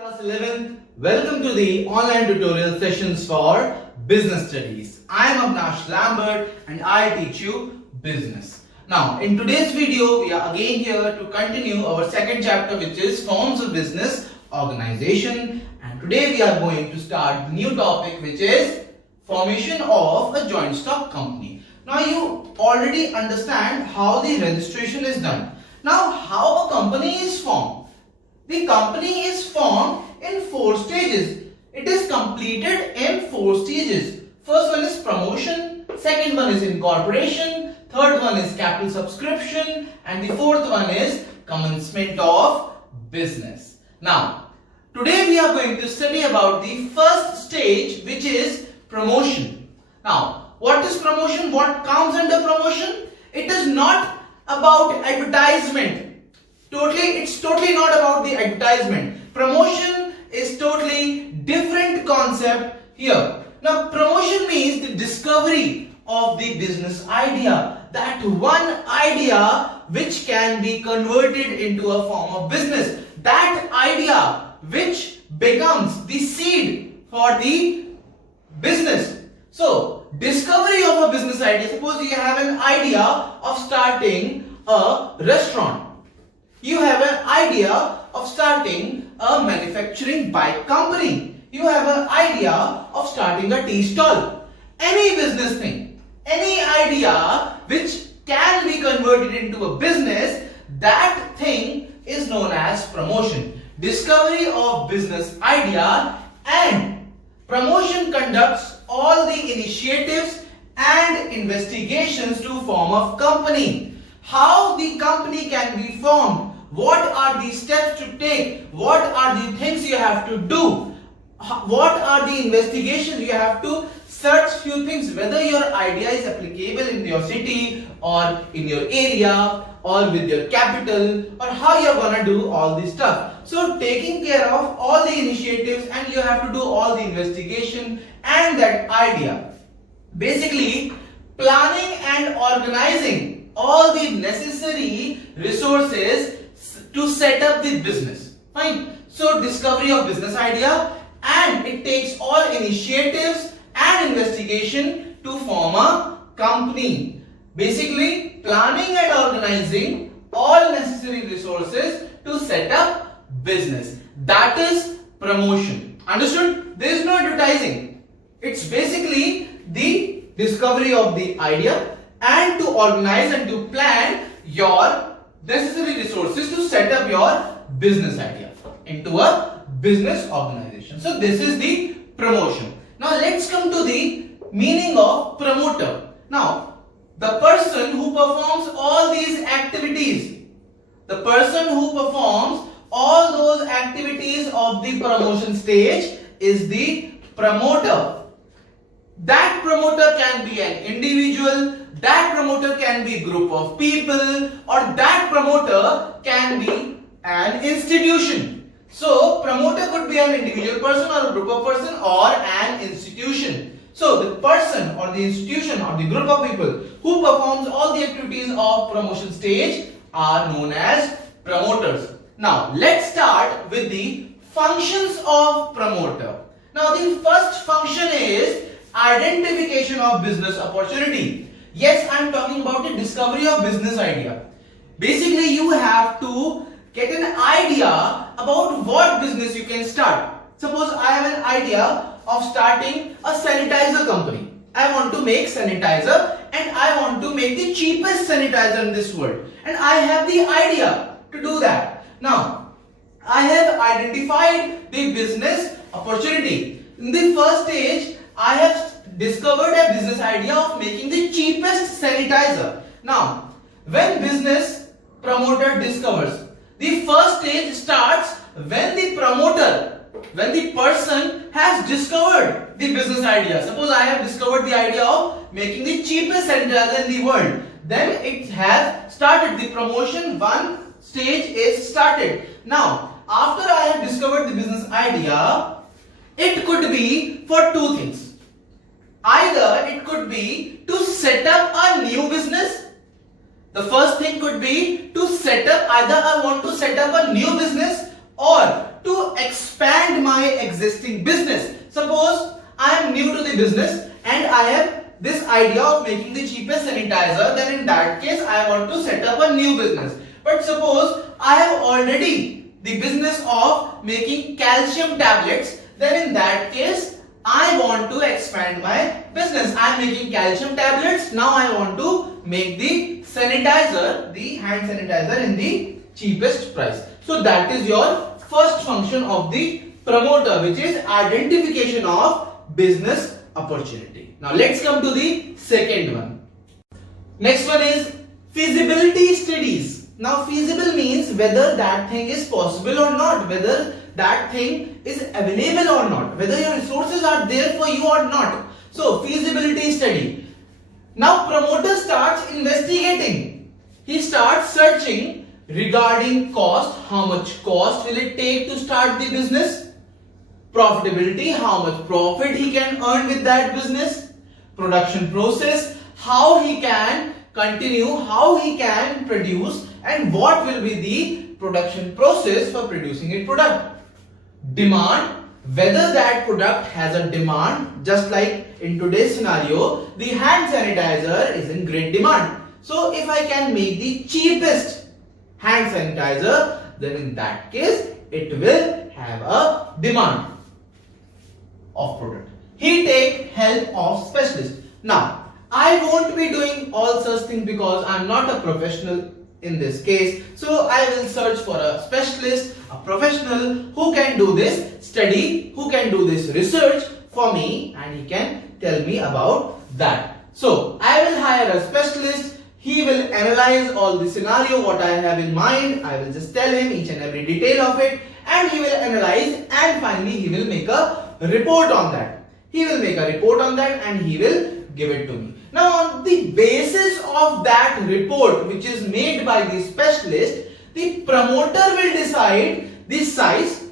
Class 11th, welcome to the online tutorial sessions for business studies. I am Avnash Lambert and I teach you business. Now, in today's video, we are again here to continue our second chapter, which is forms of business organization. And today we are going to start the new topic, which is formation of a joint stock company. Now, you already understand how the registration is done. Now, how a company is formed? The company is formed in 4 stages. It is completed in 4 stages. First one is promotion, second one is incorporation, third one is capital subscription, and the fourth one is commencement of business. Now, today we are going to study about the first stage, which is promotion. Now, what is promotion? What comes under promotion? It is not about advertisement. It's totally not about the advertisement. Promotion is totally different concept here. Now, promotion means the discovery of the business idea. That one idea which can be converted into a form of business. That idea which becomes the seed for the business. So, discovery of a business idea. Suppose you have an idea of starting a restaurant. You have an idea of starting a manufacturing bike company. You have an idea of starting a tea stall. Any business thing, any idea which can be converted into a business, that thing is known as promotion. Discovery of business idea, and promotion conducts all the initiatives and investigations to form a company. How the company can be formed, what are the steps to take, what are the things you have to do, what are the investigations you have to search few things, whether your idea is applicable in your city or in your area or with your capital, or how you're gonna do all this stuff. So taking care of all the initiatives, and you have to do all the investigation and that idea. Basically, planning and organizing all the necessary resources to set up the business. Fine. So discovery of business idea, and it takes all initiatives and investigation to form a company. Basically, planning and organizing all necessary resources to set up business. That is promotion. Understood? There is no advertising. It's basically the discovery of the idea and to organize and to plan your necessary resources to set up your business idea into a business organization. So this is the promotion. Now let's come to the meaning of promoter. Now, the person who performs all these activities, the person who performs all those activities of the promotion stage is the promoter. That promoter can be an individual, that promoter can be a group of people, or that promoter can be an institution. So, promoter could be an individual person or a group of person or an institution. So, the person or the institution or the group of people who performs all the activities of promotion stage are known as promoters. Now, let's start with the functions of promoter. Now, the first function is identification of business opportunity. Yes, I am talking about the discovery of business idea. Basically, you have to get an idea about what business you can start. Suppose I have an idea of starting a sanitizer company. I want to make sanitizer, and I want to make the cheapest sanitizer in this world. And I have the idea to do that. Now, I have identified the business opportunity. In the first stage, I have discovered a business idea of making the cheapest sanitizer. Now, when business promoter discovers, the first stage starts when the promoter, when the person has discovered the business idea. Suppose I have discovered the idea of making the cheapest sanitizer in the world. Then it has started the promotion. One stage is started. Now, after I have discovered the business idea, it could be for two things. Either it could be to set up a new business. The first thing could be to set up, either I want to set up a new business, or to expand my existing business. Suppose I am new to the business and I have this idea of making the cheapest sanitizer, then in that case I want to set up a new business. But suppose I have already the business of making calcium tablets, then in that case I want to expand my business. I am making calcium tablets, now I want to make the sanitizer, the hand sanitizer in the cheapest price. So that is your first function of the promoter, which is identification of business opportunity. Now let's come to the second one. Next one is feasibility studies. Now feasible means whether that thing is possible or not, whether that thing is available or not, whether your resources are there for you or not. So feasibility study. Now promoter starts investigating. He starts searching regarding cost. How much cost will it take to start the business? Profitability, how much profit he can earn with that business. Production process, how he can continue, how he can produce, and what will be the production process for producing a product. Demand, whether that product has a demand, just like in today's scenario, the hand sanitizer is in great demand. So if I can make the cheapest hand sanitizer, then in that case it will have a demand of product. He take help of specialist. Now I won't be doing all such things because I am not a professional in this case. So I will search for a specialist, a professional who can do this study, who can do this research for me, and he can tell me about that. So I will hire a specialist. He will analyze all the scenario what I have in mind. I will just tell him each and every detail of it, and he will analyze, and finally he will make a report on that. He will make a report on that and he will give it to me. Now on the basis of that report which is made by the specialist, the promoter will decide the size,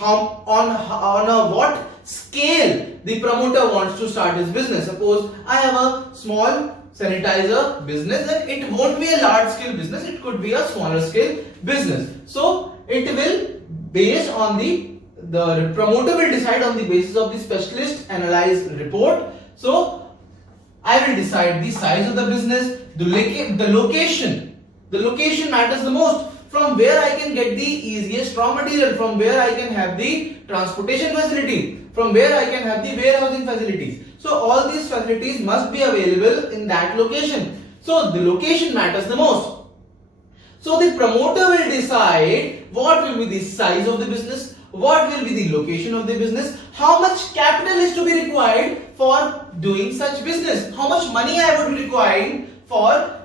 on a what scale the promoter wants to start his business. Suppose I have a small sanitizer business, then it won't be a large scale business, it could be a smaller scale business. So it will based on the promoter will decide on the basis of the specialist analyze report. So I will decide the size of the business, the location. The location matters the most. From where I can get the easiest raw material, from where I can have the transportation facility, from where I can have the warehousing facilities. So all these facilities must be available in that location. So the location matters the most. So the promoter will decide what will be the size of the business, what will be the location of the business, how much capital is to be required for doing such business, how much money I would be requiring for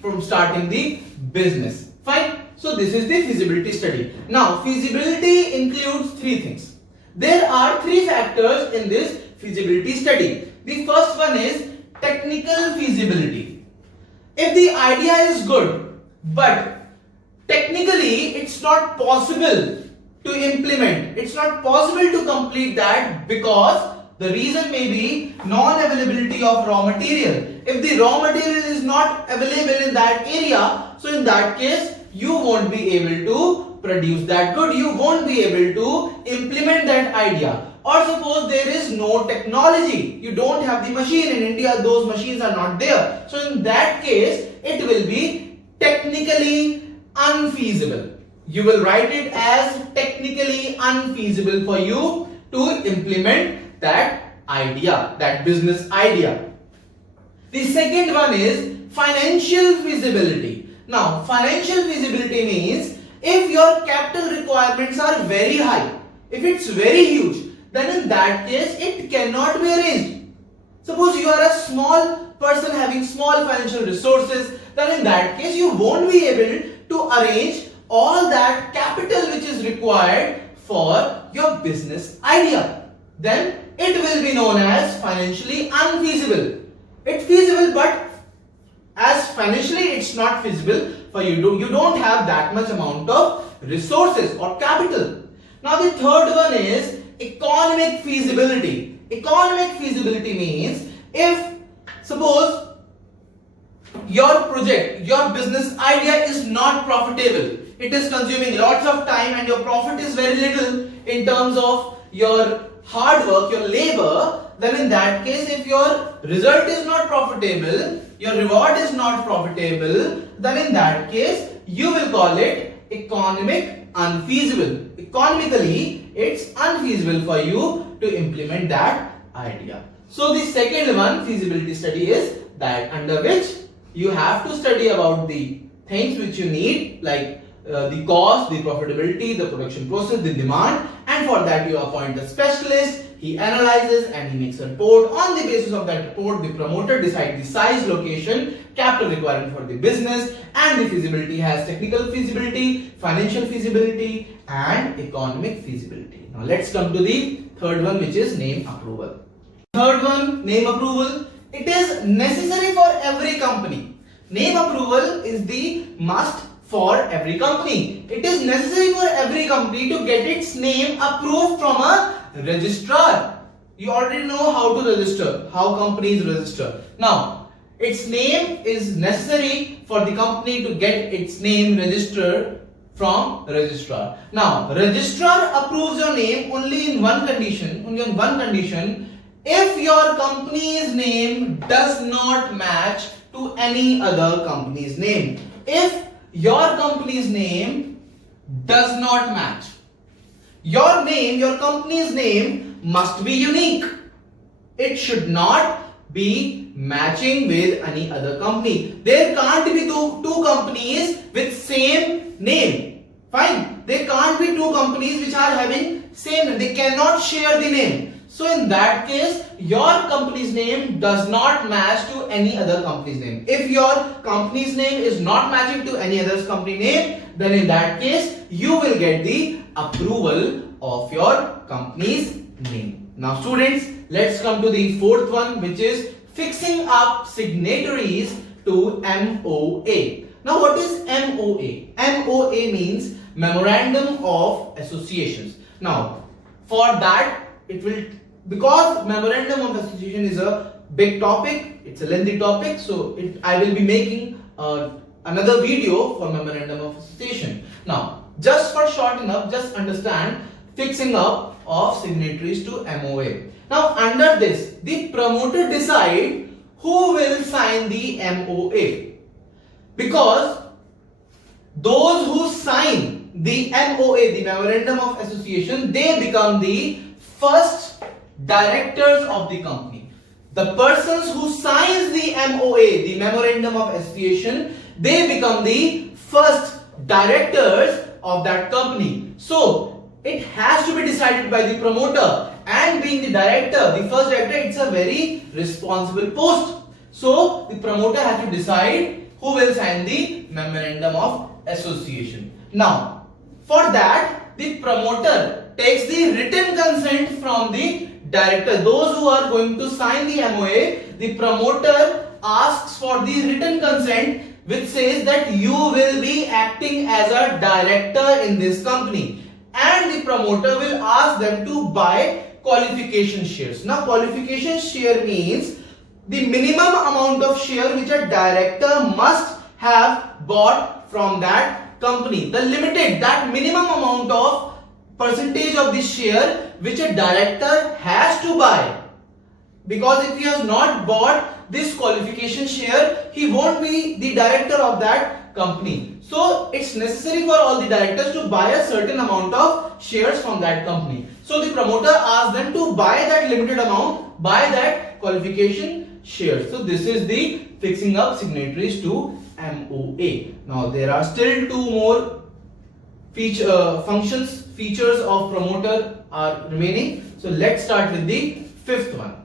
from starting the business. Fine. So this is the feasibility study. Now feasibility includes three things. There are three factors in this feasibility study. The first one is technical feasibility. If the idea is good, but technically it's not possible to implement, it's not possible to complete that because the reason may be non-availability of raw material. If the raw material is not available in that area, so in that case you won't be able to produce that good, you won't be able to implement that idea. Or suppose there is no technology, you don't have the machine in India, those machines are not there. So in that case it will be technically unfeasible. You will write it as technically unfeasible for you to implement that idea, that business idea. The second one is financial feasibility. Now financial feasibility means if your capital requirements are very high, if it's very huge, then in that case it cannot be arranged. Suppose you are a small person having small financial resources, then in that case you won't be able to arrange all that capital which is required for your business idea. Then it will be known as financially unfeasible. It's feasible, but as financially it's not feasible for you. You don't have that much amount of resources or capital. Now the third one is economic feasibility. Economic feasibility means if suppose your project, your business idea is not profitable, it is consuming lots of time and your profit is very little in terms of your hard work, your labor, then in that case, if your result is not profitable, your reward is not profitable, then in that case, you will call it economic unfeasible. Economically, it's unfeasible for you to implement that idea. So the second one, feasibility study, is that under which you have to study about the things which you need, like the cost, the profitability, the production process, the demand, and for that you appoint a specialist. He analyzes and he makes a report. On the basis of that report, the promoter decides the size, location, capital requirement for the business, and the feasibility has technical feasibility, financial feasibility, and economic feasibility. Now let's come to the third one, which is name approval. Third one, name approval. It is necessary for every company. Name approval is the must for every company. It is necessary for every company to get its name approved from a registrar. You already know how to register, how companies register. Now, its name is necessary for the company to get its name registered from registrar. Now, registrar approves your name only in one condition, if your company's name does not match to any other company's name. If your company's name does not match, your name, your company's name must be unique. It should not be matching with any other company. There can't be two companies with same name. Fine. There can't be two companies which are having same name. They cannot share the name. So in that case, your company's name does not match to any other company's name. If your company's name is not matching to any other company name, then in that case, you will get the approval of your company's name. Now students, let's come to the fourth one, which is fixing up signatories to MOA. Now what is MOA? MOA means Memorandum of Associations. Now for that, because Memorandum of Association is a big topic, it's a lengthy topic, so I will be making another video for Memorandum of Association. Now, just for shorten up, just understand fixing up of signatories to MOA. Now, under this, the promoter decide who will sign the MOA, because those who sign the MOA, the Memorandum of Association, they become the first directors of the company. The persons who signs the MOA, the Memorandum of Association, they become the first directors of that company. So it has to be decided by the promoter, and being the director, the first director, it's a very responsible post. So the promoter has to decide who will sign the Memorandum of Association. Now for that, the promoter takes the written consent from the director. Those who are going to sign the MOA, the promoter asks for the written consent, which says that you will be acting as a director in this company, and the promoter will ask them to buy qualification shares. Now qualification share means the minimum amount of share which a director must have bought from that company. The limited, that minimum amount of percentage of the share which a director has to buy, because if he has not bought this qualification share, he won't be the director of that company. So it's necessary for all the directors to buy a certain amount of shares from that company. So the promoter asks them to buy that limited amount, buy that qualification share. So this is the fixing up signatories to MOA. Now there are still two more features of promoter are remaining. So let's start with the fifth one.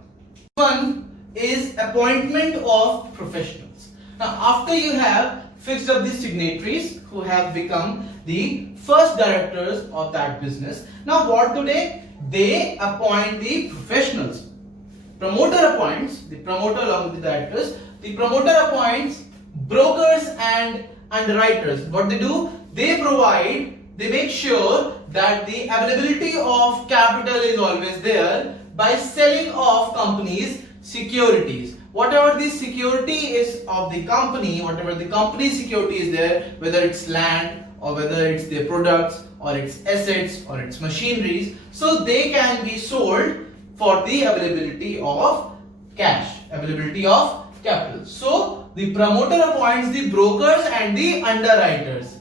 One is appointment of professionals. Now after you have fixed up the signatories who have become the first directors of that business, now what do they appoint the professionals. Promoter appoints, the promoter along with the directors, the promoter appoints brokers and underwriters. What they do, they make sure that the availability of capital is always there by selling off companies' securities. Whatever the security is of the company, whatever the company's security is there, whether it's land or whether it's their products or its assets or its machineries, so they can be sold for the availability of cash, availability of capital. So the promoter appoints the brokers and the underwriters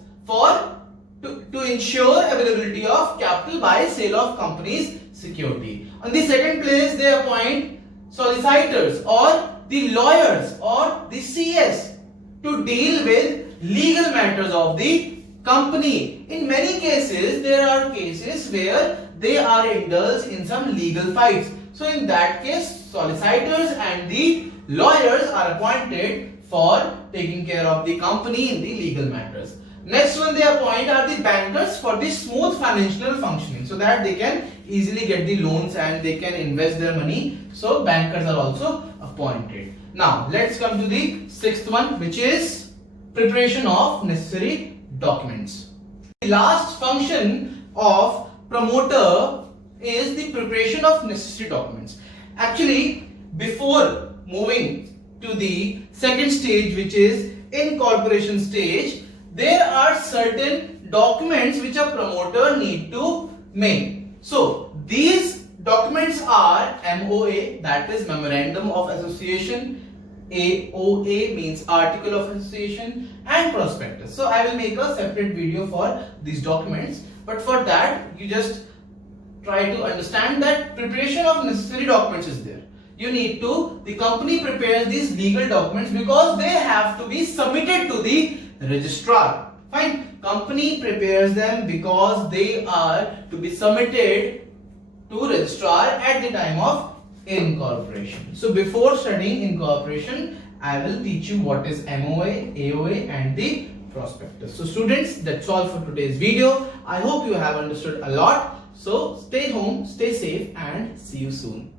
to ensure availability of capital by sale of company's security. On the second place, they appoint solicitors or the lawyers or the CS to deal with legal matters of the company. In many cases, there are cases where they are indulged in some legal fights. So in that case, solicitors and the lawyers are appointed for taking care of the company in the legal matters. Next one they appoint are the bankers for the smooth financial functioning, so that they can easily get the loans and they can invest their money. So bankers are also appointed. Now let's come to the sixth one, which is preparation of necessary documents. The last function of promoter is the preparation of necessary documents. Actually, before moving to the second stage, which is incorporation stage, there are certain documents which a promoter need to make. So these documents are MOA, that is Memorandum of Association, AOA means Article of Association, and Prospectus. So I will make a separate video for these documents, but for that you just try to understand that preparation of necessary documents is there. The company prepares these legal documents because they have to be submitted to the registrar. Fine. Company prepares them because they are to be submitted to registrar at the time of incorporation. So before studying incorporation, I will teach you what is MOA, AOA and the prospectus. So students, that's all for today's video. I hope you have understood a lot. So stay home, stay safe and see you soon.